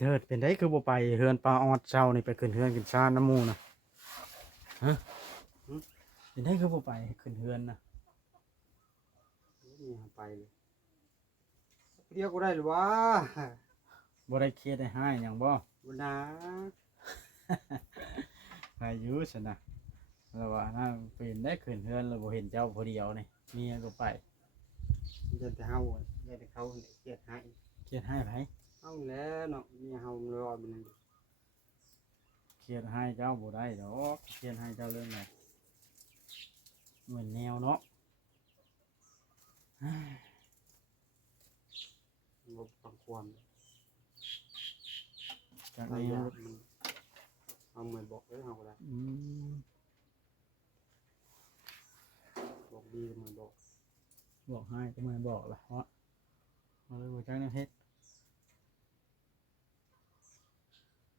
เถิดเป็นได้คือบ่ไปเฮือนปลาออดเช้านี่ไปขึ้นเฮือนขึ้นชานน้ำหมู่น่ะฮะเป็นได้คือบ่ไปขึ้นเฮือนน่ะ นี่ไปเลยเรียกกูได้หรือวะ บ่ได้เครียดได้หายหยังบ่ บุญนา ไปอยู่ซั่นน่ะแล้วว่าน่าเป็นได้ขึ้นเฮือนแล้วบ่เห็นเจ้าผู้เดียวนี่เมียก็ไป เดินแต่เฮาเดินแต่เขาเกลียดให้ เครียดให้ไผ เฮาแล้วเนาะมีเฮามันรอมันนั่น เครียดให้เจ้าบ่ได้ดอกเครียดให้เจ้าเรื่องไหนเหมือนแนวเนาะ บ่ฟังความ จาก ระ แน ยะ ว มันเอาเหมือนบอกเลยเฮาก็ได้ อืม บอกดีเหมือนบอก บอกให้ก็ไม่บอกล่ะเพราะมันเลยบ่จักแนวเฮ็ด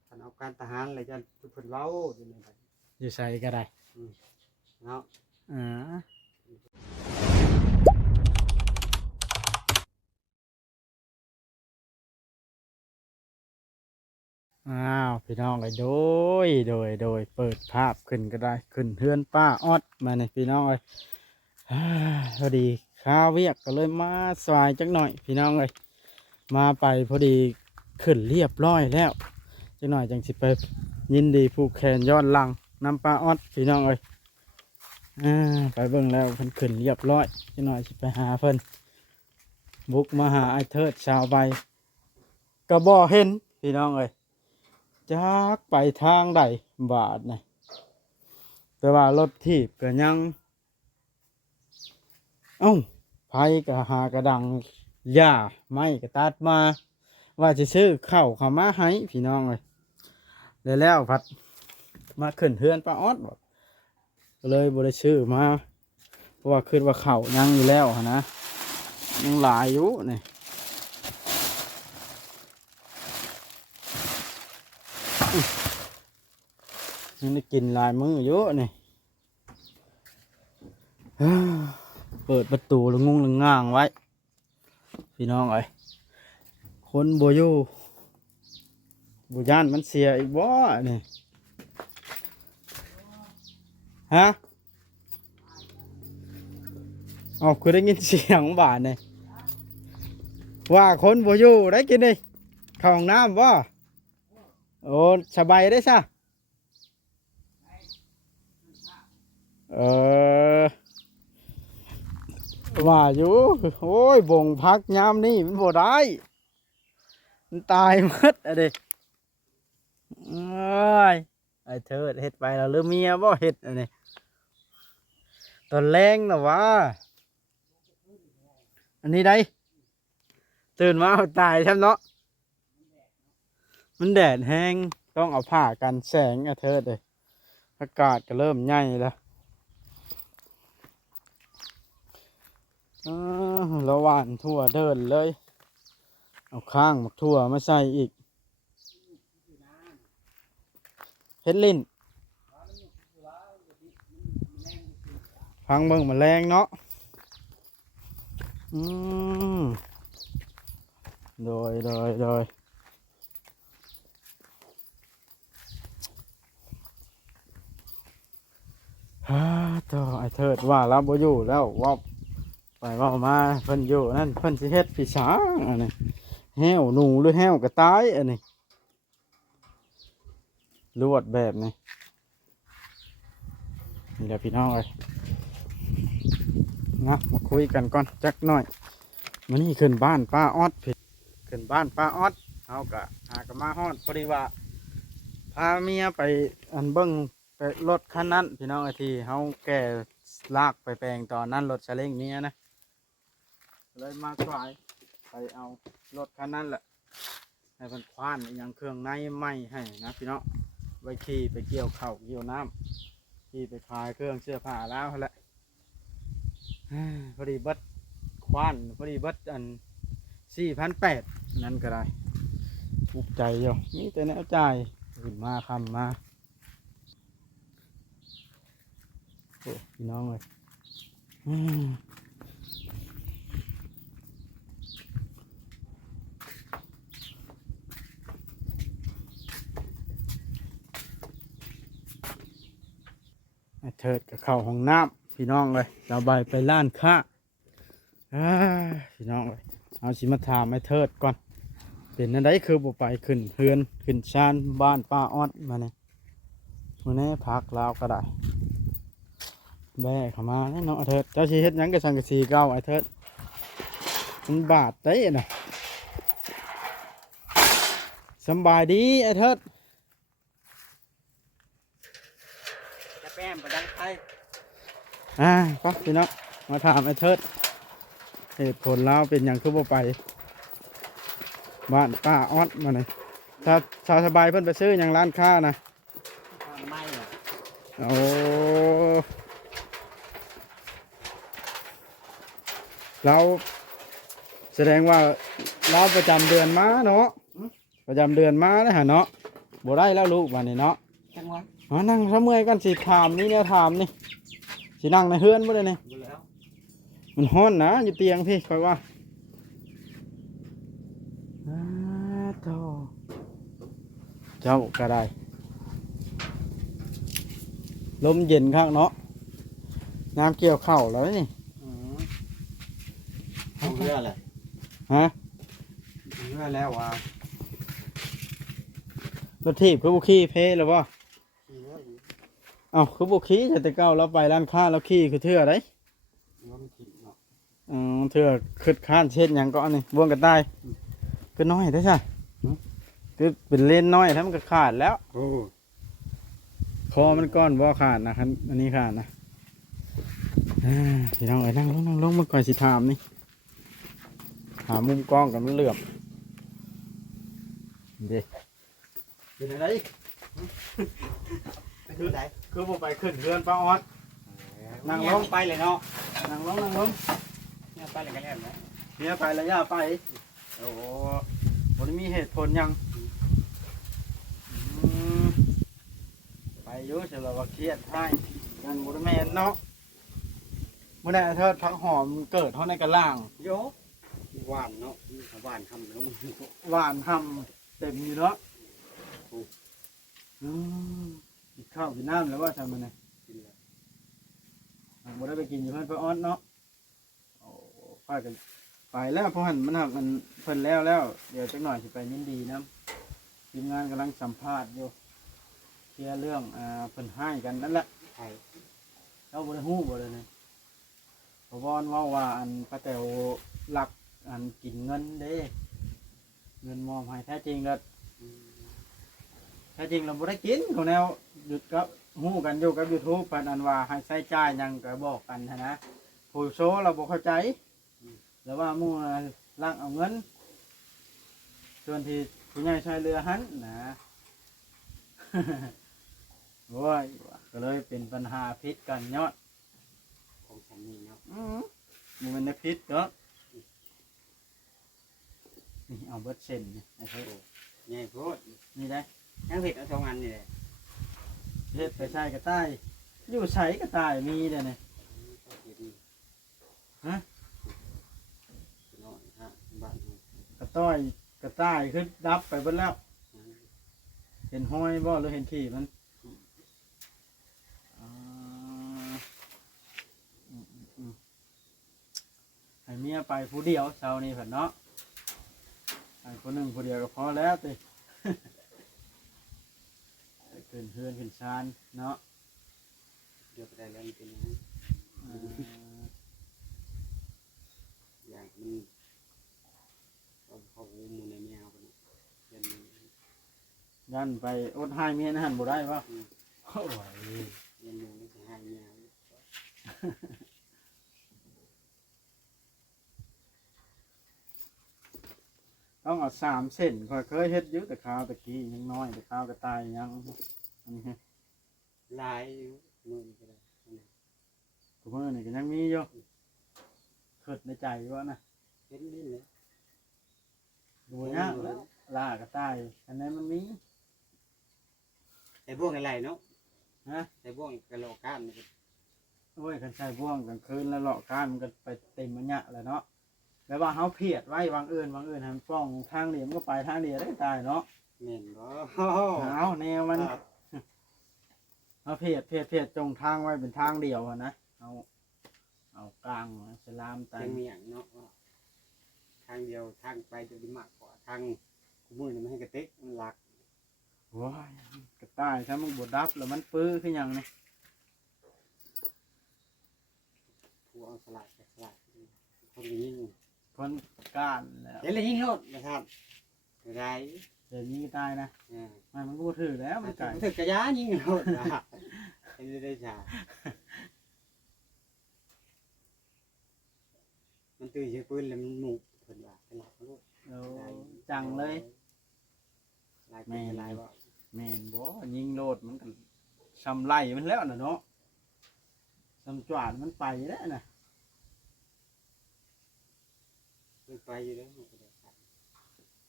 คันเอาการทหารอะไรจะเพิ่นเว้าอยู่ในบัด อยู่ไสก็ได้ เนาะ อ่าอ้าวพี่น้องเอ้ยโดยเปิดภาพขึ้นก็ได้ขึ้นเฮือนป้าออดมานี่พี่น้องเอ้ย พอดีข้าวเวียกก็เลยมาสวายจักหน่อยพี่น้องเอ้ยมาไปพอดีขึ้นเรียบร้อยแล้วจักหน่อยจังสิไปยินดีผูกแขนย้อนหลังนำป้าออดพี่น้องเอ้ยไปเบิ่งแล้วเพิ่นขึ้นเรียบร้อยจักหน่อยสิไปหาเพิ่นบุกมาหาไอ้เทิดชาวใบก็บ่เห็นพี่น้องเอ้ยจักไปทางใดบาทนี่แต่ว่ารถถีบก็ยังเอ้าไผก็หากระดังหญ้าไม้ก็ตัดมาว่าจะซื้อข้าวเข้ามาให้พี่น้องเลยแล้วพัดมาขึ้นเฮือนป้าออดบอกก็เลยบ่ได้ซื้อมาเพราะว่าคิดว่าข้าวยังอยู่แล้วหั้นนะยังหลายอยู่นี่ยังได้กินหลายมื้ออยู่นี่ เปิดประตูแล้วงงแล้วง่างไว้พี่น้องเอ้ยคนบ่อยู่บ่ย่านมันเสียอีกบ่นี่ฮะเอาคือได้ยินเสียงบาดนี่ว่าคนบ่อยู่ได้กินนี่เข้าห้องน้ำบ่โอ้สบายได้ซะเออว่าอยู่โอ้ยบ่งพักยามนี่มันบ่ได้มันตายหมดอะเด้เอ้ยไอ้เธอเฮ็ดไปแล้วหรือเมียบ่เฮ็ดอันนี้ตอนแรงน่ะวะอันนี้ได้ตื่นมาเอาตายใช่เนาะมันแดดแห้งต้องเอาผ้ากันแสงอะเธอเลยอากาศก็เริ่มใหญ่แล้วระหว่านทั่วเดินเลยเอาข้างมักทั่วมาใส่อีกเฮ็ดลิ้นพังเบิ่งแมลงเนาะอืมโดยต่อไอ้เถิดว่าเราบ่อยู่แล้วว่าไปว่ามาเพิ่นอยู่นั่นเพิ่นสิเฮ็ดปีศาจอันนี้แห้วหนูหรือแห้วกระต่ายอันนี้ลวดแบบนี้นี่แหละพี่น้องเอ้ยนะมาคุยกันก่อนจักหน่อยมานี่ขึ้นบ้านป้าออดผิดขึ้นบ้านป้าออดเฮากะหากะมาฮอดพอดีว่าพาเมียไปอันเบิ่งไปรถคันนั้นพี่น้องไอ้ที่เฮาแก่ลากไปแปลงตอนนั้นรถซาเล้งเมียนะเลยมาสายไปเอารถคันนั้นแหละให้เพิ่นคว้านอหยังเครื่องในไหม้ให้นะพี่น้องไว้ขี่ไปเกี่ยวข้าวเกี่ยวน้ำขี่ไปพายเครื่องเสื้อผ้าแล้วแหละพอดีเบิดคว้านพอดีเบิดอัน4,800นั่นก็ได้ภูมิใจอยู่มีแต่แนวจ่ายขึ้นมาคำมาโอ้พี่น้องเลย เถิดกับเข้าห้องน้ำพี่น้องเลยสบายไปล้านค้าพี่น้องเลยเอาสิมาถามไอ้เถิดก่อนเป็นอันใดคือบ่ไปขึ้นเฮือนขึ้นชานบ้านป้าออดมาเนี่ยมื้อนี้พักลาวก็ได้แบกเข้ามาแน่เนาะไอ้เถิดเจ้าสิเฮ็ดหยังกับสังกะสีเก่าไอ้เถิดมันบาดได้น่ะสำบายดีไอ้เถิด จะแป้มประดังไทย ก็พี่น้องมาถามไอ้เทิดเหตุผลแล้วเป็นอย่างคือบ่ไปบ้านป้าออดมาเลยถ้าชาวสบายเพิ่นไปซื้ออย่างร้านค้านะ ไม่หรอก โอ้เราแสดงว่าเราประจำเดือนมาเนาะประจำเดือนมาเลยฮะเนาะบ่ได้แล้วลูกวันนี้เนาะ จังหวะ มานั่งซะเมื่อยกันสิถามนี่เนี่ยถามนี่สินั่งในเฮือนบ่ได้นี่ ดูแล้ว มันฮ้อนนะอยู่เตียงพี่คอยว่าโธ่เจ้าก็ได้ลมเย็นข้างเนาะน้ำเกี่ยวข้าวแล้วนี่ เรืออะไร ฮะ เรือแล้วว่าร ถถีบคือบุขี้เพหรือว่า ขี่เรืออยู่ เอ้าคือบุขี้จะแต่เก้าเราไปร้านค้าแล้วขี้คือเทื่อไร ว่ามันขี่เนาะ เทื่อขึ้นข้านเช็ดหยังก็อันนี้บ่วงกันได้ก็น้อยได้ใช่คือเป็นเล่นน้อยถ้ามันก็ขาดแล้ว โอ้ คอมันก้อนบ่ขาดนะครับอันนี้ขาดนะพี่น้องเอ้ยนั่งลงมันก่อนสิถามนี่หามุมกล้องกันมันเหลื่อมเด็กเป็นอะไร ไปที่ไหน คือผมไปขึ้นเรือนป้าออด นั่งลง ไปเลยเนาะ นั่งลง เนี่ยไปเลยกันแล้วนะ เมียไประยะไปโอ้โหบ่ได้มีเหตุผลหยังอืมไปอยู่เฉลยว่าเครียดให้กันบ่ได้แม่นเนาะมื้อนั้นเทิดพักหอมเกิดเฮาในกระล่าง โยหวานเนาะหวานทำแล้วมัน หวานทำเต็มอยู่เนาะอืมกินข้าวกินน้ำแล้วว่าทำมันไง กินแล้ว บ่ได้ไปกินอยู่เพื่อนเพื่อออดเนาะโอ้ป้ากันไปแล้วเพราะหันมันหักมันเพิ่นแล้วเดี๋ยวจักหน่อยสิไปยินดีนะทีมงานกำลังสัมภาษณ์อยู่เคลียร์เรื่องเพิ่นให้กันนั่นแหละ ไข่ เราบ่ได้ฮู้บ่เลยเนี่ยเพราะว่าอันป้าแต๋วหลักอันกินเงินเด้เงินมอมให้แท้จริงแล้ว แท้จริงเราบ่ได้กินเขาแนวหยุดก็ฮู้กันอยู่กับ YouTube เพิ่นอันว่าให้ใช้จ่ายหยังก็บอกกันหั้นนะผู้โชว์เราบ่เข้าใจแล้วว่าหมู่ลักเอาเงินส่วนที่ผู้ใหญ่ช่วยเหลือหันนะ โอ้ยก็เลยเป็นปัญหาพิษกันยอด ของฉันนี่เนาะ บ่แม่นในพิษเด้อนี่เอาเบิดเส้นนี่ให้เพิ่น ใหญ่โพด นี่ได้ ยังเผ็ดเอาสองอันนี่แหละ เฮ็ดไปใช้กระต่ายอยู่ใช้กระต่ายมีเด้อนี่ ฮะ น้อยฮะบ้าน กระต้อยกระต่ายขึ้นดับไปเบิดแล้ว เห็นห้อยบ่หรือเห็นขี่มันอ่าให้เมียไปผู้เดียวเช้านี้เพิ่นเนาะให้คนหนึ่งผู้เดียวก็พอแล้วติ ขึ้นเฮือนขึ้นชานเนาะ เดี๋ยวไปได้แล้วมันเป็นอย่างนั้น อ่า อย่างมันเขาหูมูในแมวกันยัน ยันไปอดให้เมียนะหันบ่ได้ปะโอ้ย ยันมูไม่ใช่ให้แมว ต้องเอา3 เส้นพอยเคยเฮ็ดอยู่แต่ข้าวตะกี้ยังน้อยแต่ข้าวกระต่ายยังอันนี้ ลายอยู่มือก็ได้ ทุกคนนี่ก็ยังมีอยู่เกิดในใจว่านะ เห็นลิ้นเลย ดูยากแล้วล่ากระต่ายอันนั้นมันมี แต่พวกอะไรเนาะ ฮะ แต่พวกกระโหลกก้านมัน โอ้ยคันใช้บ่วงกลางคืนแล้วเลาะก้านมันก็ไปเต็มมันยะแหล้วเนาะแล้วว่าเฮาเพียดไว้วางอื่นให้มันป้องทางเดียวมันก็ไปทางเดียวได้ตายเนาะ เหม็นบ่ เอาแนวมันเฮ เอาเพจจงทางไว้เป็นทางเดียวอะนะเอากลางสลาม ทางเมียงเนาะทางเดียวทางไปจะดีมากกว่าทางมือนี่มันให้กระเต็กมันหลัก โอ้ยกระต่ายถ้ามึงบดดับแล้วมันปื้อขึ้นยังนี่ ผู้เอาสลัดคนยิง คนก้านแล้ว เห็นเลยยิงโลดนะครับไร เดี๋ยวนี้ก็ตายนะ เนี่ย มันก็บ่ถือแล้วมันไก่ ถึกกระยายิงโลดนะเห็นได้จ้ามันตื่นเช้ปืนแล้วมันหนุกเพิ่นว่าเป็นหลักโลด เอาจังเลย ลายเป็นลายบ่ แม่นบ่ยิงโลดมันก็ซำไล่มันแล้วน่ะเนาะซำจวาดมันไปแล้วน่ะ มันไปอยู่แล้วมันก็ได้ครับ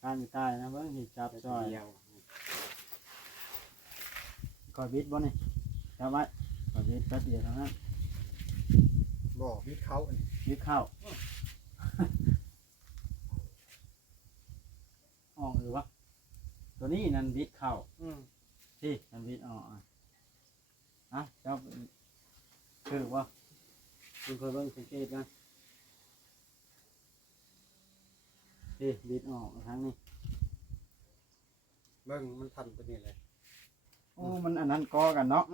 การตายนะเบิ่งสิจับจอย เดียว คอยบิดบ่นี่จับไว้คอยบิดแป๊บเดียวเท่านั้น บ่วิทเขาอันนี้ บิดเข้าออกหรือวะตัวนี้นั่นบิดเข้าที่นั่นบิดออกเจ้าคือว่าคุณเคยเบิ่งสังเกตกันที่บิดออกทางนี้ เบิ่งมันทันตัวนี้เลย โอ้มันอันนั้นกอกันเนาะ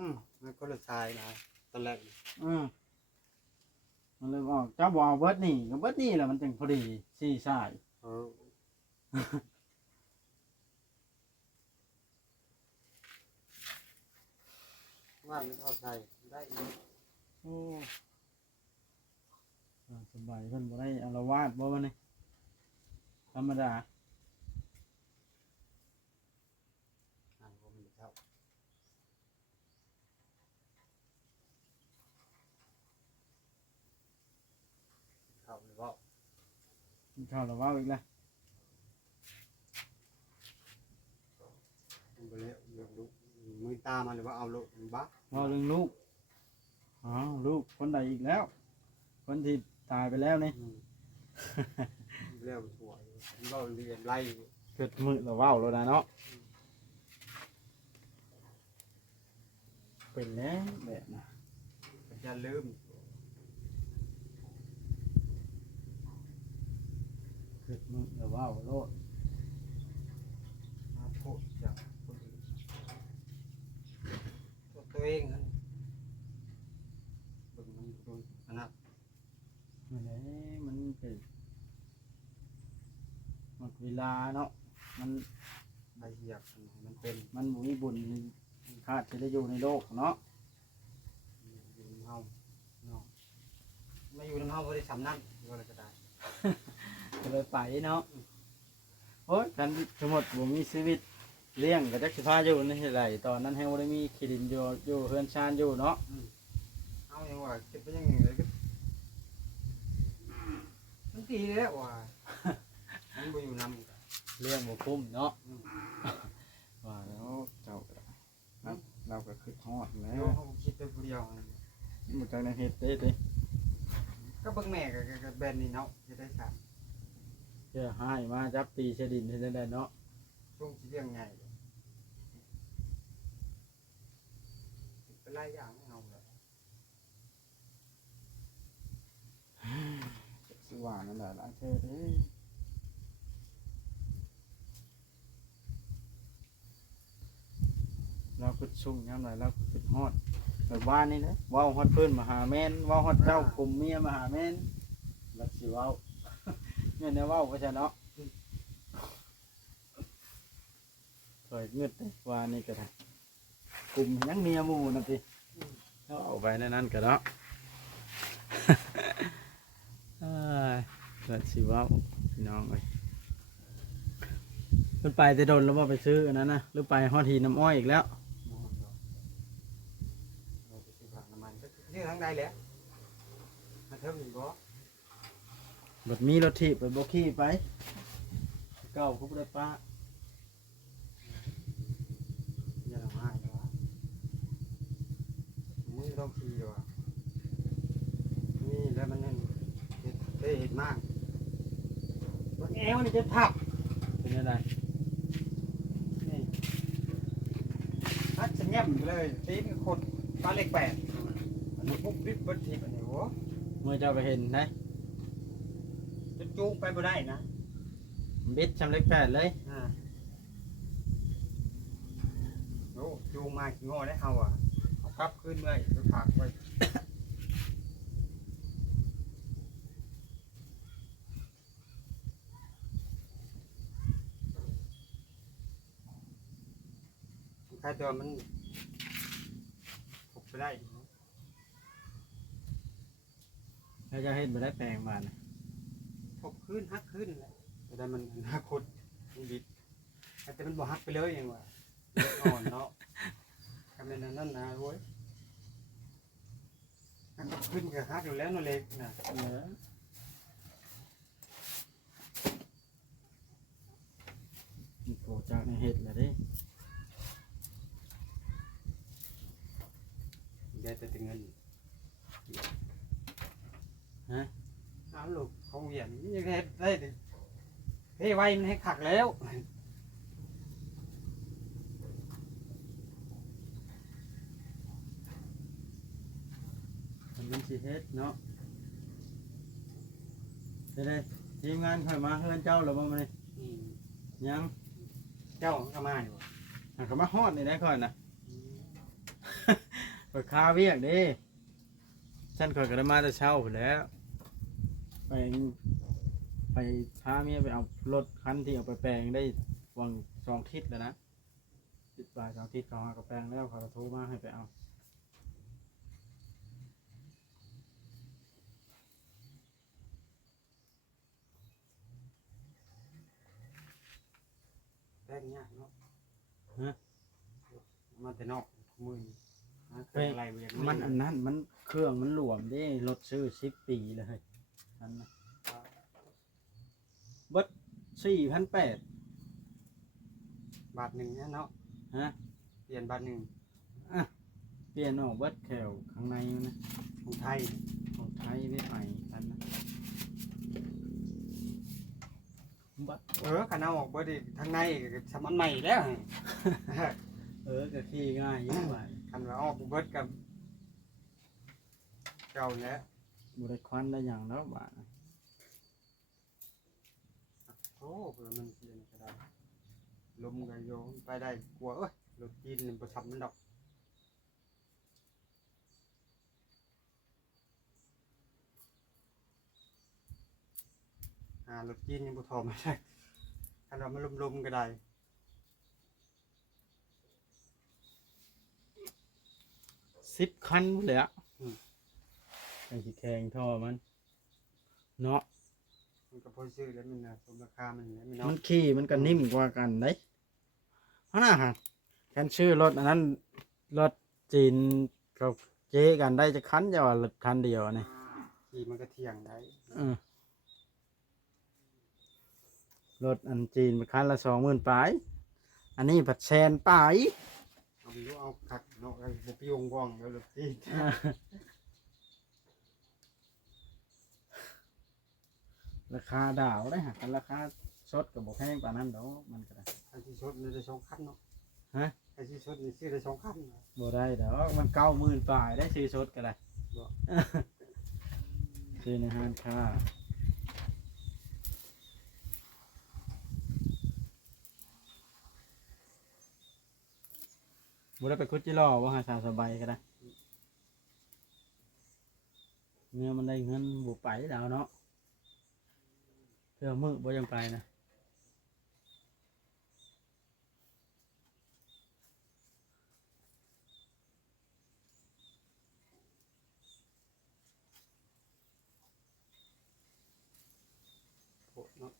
มันคนละทรายนะตอนแรก มันเลยบอกเจ้าบอกเบิร์ดนี่กับเบิร์ดนี่แหละมันจึงพอดีสี่สาย ว่ามันเอาใส่ได้อีก โอ้สบายเพิ่นบ่ได้อารวาสบ่วะนี่ธรรมดา ผมมีเข้าเข้าหรือว่า กินข้าวแล้วเว้าอีกแล้ว มันไปเลยเรื่องลูกมือตามันหรือว่าเอาลูกมันบ้า เว้าเรื่องลูกอ้าวลูกคนใดอีกแล้ว คนที่ตายไปแล้วนี่ เรียกถั่วเราเรียนไล่ เกิดมือแล้วเว้าแล้วนะเนาะเป็นแล้วแบบน่ะ จะลืม เกิดมือแล้วเว้าโลด มาโทษจากคนอื่นตัวเองนะบึงมันโดนขนาด มันแหละมันเป็นหมดเวลาเนาะมัน ไปเหยียบมันเป็น มันบ่มีบุญคาดจะได้อยู่ในโลกเนาะ อยู่ในเฮาเนาะไม่อยู่ในเฮาบ่ได้สำนั่นก็เลยก็ได้ ก็เลยไปเนาะโอ้ยกันสมมติผมมีชีวิตเลี้ยงกับจักสิพาอยู่ในที่ไรตอนนั้นให้บ่ได้มีขี้ดินอยู่เฮือนชานอยู่เนาะ เอาอย่างว่าคิดไปยังไงเลยก็มันตีแล้วว่ามันบ่อยู่นำ เลี้ยงบ่คุ้มเนาะว่าแล้วเจ้าก็ครับเราก็คือฮอดแล้ แล้ว วเขาคิดไปผู้เดียว บ่จักในเฮ็ดเด้ติ ก็เบิ่งแม่กับแบนนี่เนาะจะได้สาม เชื่อให้มาจับตีเสดินเฮ็ดได้เนาะ ช่วงที่เรื่องใหญ่เป็นหลายอย่างให้เอาเลย สิว่านั่นแหละล่ะเธอเด้เราคือชุ่มยามใดเราคือฮอดแบบว่านี่นะเว้าฮอดเพิ่นมาหาแม่นเว้าฮอดเจ้ากลุ่มเมียมาหาแม่นแล้วสิเว้า แม่นแนวเว้าก็จะเนาะเคยเงึดเด้ว่านี่ก็ได้กลุ่มยังเมียหมู่นั่นติเอาไปในนั้นก็เนาะ แล้วสิเว้าพี่น้องเอ้ยเพิ่นไปแต่โดนแล้วบ่ไปซื้ออันนั้นนะหรือไปฮอดหีน้ำอ้อยอีกแล้ว เราไปซื้อผักน้ำมันก็ซื้อทั้งใดแหละมาเทิงอีกบ่ บัดมีรถถีบไปบ่ขี่ไปเก้าคุบได้ป้า อย่าทำให้เลยวะมือต้องขี่ว่ะนี่แล้วมันนั่นเห็นมากมันแอวนี่จะทับ เป็นยังไง นี่ทัดจะแง่มเลยตีนคน ป้าเลข8อันนี้พวกบิ๊กเบิร์ดทิพย์อันนี้โห เมื่อเจ้าไปเห็นได้ จะจูงไปบ่ได้นะ บิดชำเล็กแปดเลย โอ้จูงมาขี้งอได้เอาอ่ะเอากลับขึ้นเมื่อยไปฝากไว้ใครตัวมันพกไปได้ แล้วจะเห็นไปได้แปลงมานะ พกขึ้นฮักขึ้นแหละแต่มันฮักคนมันบิดแต่มันบ่ฮักไปเลยยังว่าอ่อนเนาะทำเป็นนั่นนะโว้ยฮักขึ้นกับฮักอยู่แล้วนั่นเล็กนะ เออนี่โกจากในเห็ดเลยเดิ ได้แต่เงิน ฮะ เอาลูกของเหวี่ยงยังไงได้ดิเฮ้ยไว้มันให้ขักแล้ว มันเป็นสีเฮ็ดเนาะได้ทีมงานค่อยมาเฮือนเจ้าหรือบ่มาเนี่ยยัง เจ้าก็มาอยู่ หากมาฮอดนี่ได้ค่อยนะ ไปคาเวียกเด้ฉันค่อยก็ได้มาแต่เช้าพุ่นแหล้วไปพาเมียไปเอารถคันที่เอาไปแปลงได้วาง2 ทิศแล้วนะติดปลาย2 ทิศเขาหากระแปลงแล้วเขาก็โทรมาให้ไปเอา แป้งยากเนาะมาแต่นอกมืออะไรเวียง มันอันนั้นมันเครื่องมันหลวมเด้รถซื้อ10 ปีเลยอันนั้นเบิด4,800 บาทหนึ่งเนี่ยเนาะ ฮะ เปลี่ยนบาทหนึ่ง เปลี่ยนออกเบิดแถวข้างในมันนะ ของไทย ของไทยไม่ไปกันนะบัด ขันเอาออกเบิดทางในสมันใหม่แล้ว ก็ขี่ง่ายยิ่งกว่า ขันว่าออกเบิดกับเก่าแล้ว บุได้ควันได้อย่างแล้วบาด โอ้เผื่อมันเปลี่ยนก็ได้ลมกันโยนไปได้กลัวรถจีนมันประทับมันดอกรถจีนยังบ่ทอมาได้ขันว่ามันลมๆก็ได้ 10 คันเลยอะไอ้ที่แข่งท่อมันเนาะ มันก็พอซื้อแล้วมันสมราคามันแล้วมัน มั เนาะ นขี่มันก็นิ่มกว่ากันได้เพราะน่ะฮะแค่ชื่อรถอันนั้นรถจีนเขาเจ๊กันได้จะคันจะว่ารถคันเดียวนี่ ขี่มันก็เที่ยงได้ รถอันจีนมันคันละ20,000ปลายอันนี้ผัดแซนปลาย เอาไปรู้เอาขัดเนาะไอ้บ่พี่วงว่องแล้วรถจีน ราคาดาวได้ฮะกันราคาสดกับบ่แพงกว่านั้นดอกมันก็ได้ ไอ้ที่ชดนี่ได้2คันเนาะ ฮะ ไอ้ที่ชดนี่ซื้อได้2คันเนาะ บ่ได้ดอกมัน90,000ปลายได้ซื้อสดก็ได้ บ่ ซื้อในห้างค้าบ่ได้ไปคุดจิรอบ่หาสาวสบายก็ได้เนื้อมันได้เงินบ่ไปดาวเนาะเพื่อมื้อบ่ยังไปนะ โหเนาะ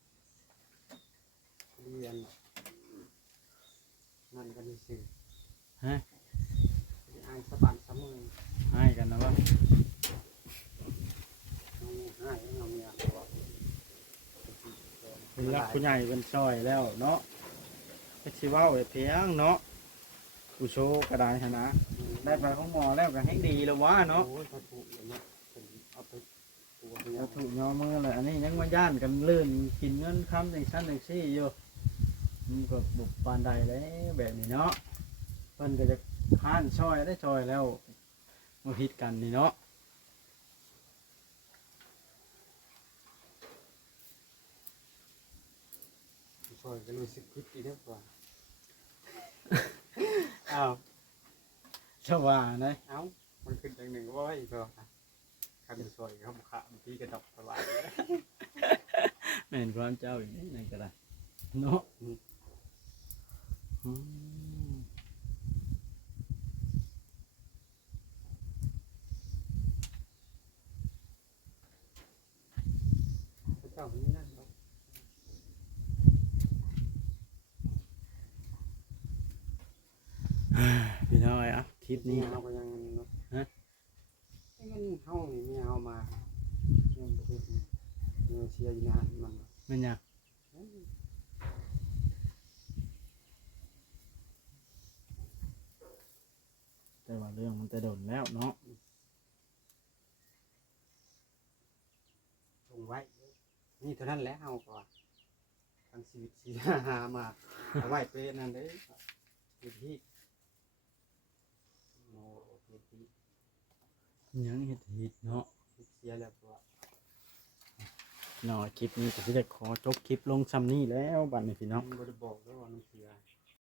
เรียนนั่นก็มีซื้อ ฮะ ไอ้สะบันสะมือ ให้กันนะว่า ให้เอาเมียบอก เป็นรักผู้ใหญ่เป็นซอยแล้วเนาะก็สิเว้าไอ้เพียงเนาะผู้โชก็ได้หั่นนะได้ไปของหมอแล้วก็แฮงดีแล้ววะเนาะ โอ้ยเขาถูกอย่างเงี้ยเป็นเอาไปตัวไป ก็ถูกยอมือเลยอันนี้ยังมาย่านกันเลื่อนกินเงินคำจังชั้นจังซี่อยู่มันก็บุกปานใดแล้วแบบนี้เนาะเพิ่นก็จะค้านซอยได้ซอยแล้ว บ่ผิดกันนี่เนาะ ช่วยก็รู้สึกผิดอีกแล้วว่าอ้าว จะว่านะ เอ้ามันขึ้นอย่างหนึ่งว่าอีกแล้วคันช่วยเขาขาบางทีกระดกสบาย แม่นความเจ้าอีกนี่นั่นก็ได้เนาะอืม พระเจ้าคนนี้นั่นเนาะ พี่น้อยอ่ะคลิปนี้ เราก็ยังเนาะ ฮะ ไอ้เงินเฮานี่ไม่เอามาเงินเสียอยู่ในหันมัน แม่นหยังแต่ว่าเรื่องมันจะโดนแล้วเนาะ ลงไว้นี่เท่านั้นแหละเฮาก็ทั้งชีวิตสีหามาเอาไว้เป็นนั่นเด้เป็นที่โมเป็นที่ ยังเฮ็ดผิดเนาะ เสียแล้วตัว เนาะคลิปนี้ก็สิได้ขอจบคลิปลงซ้ำนี้แล้วบัดนี้พี่น้อง มันบ่ได้บอกแล้วว่ามันเสีย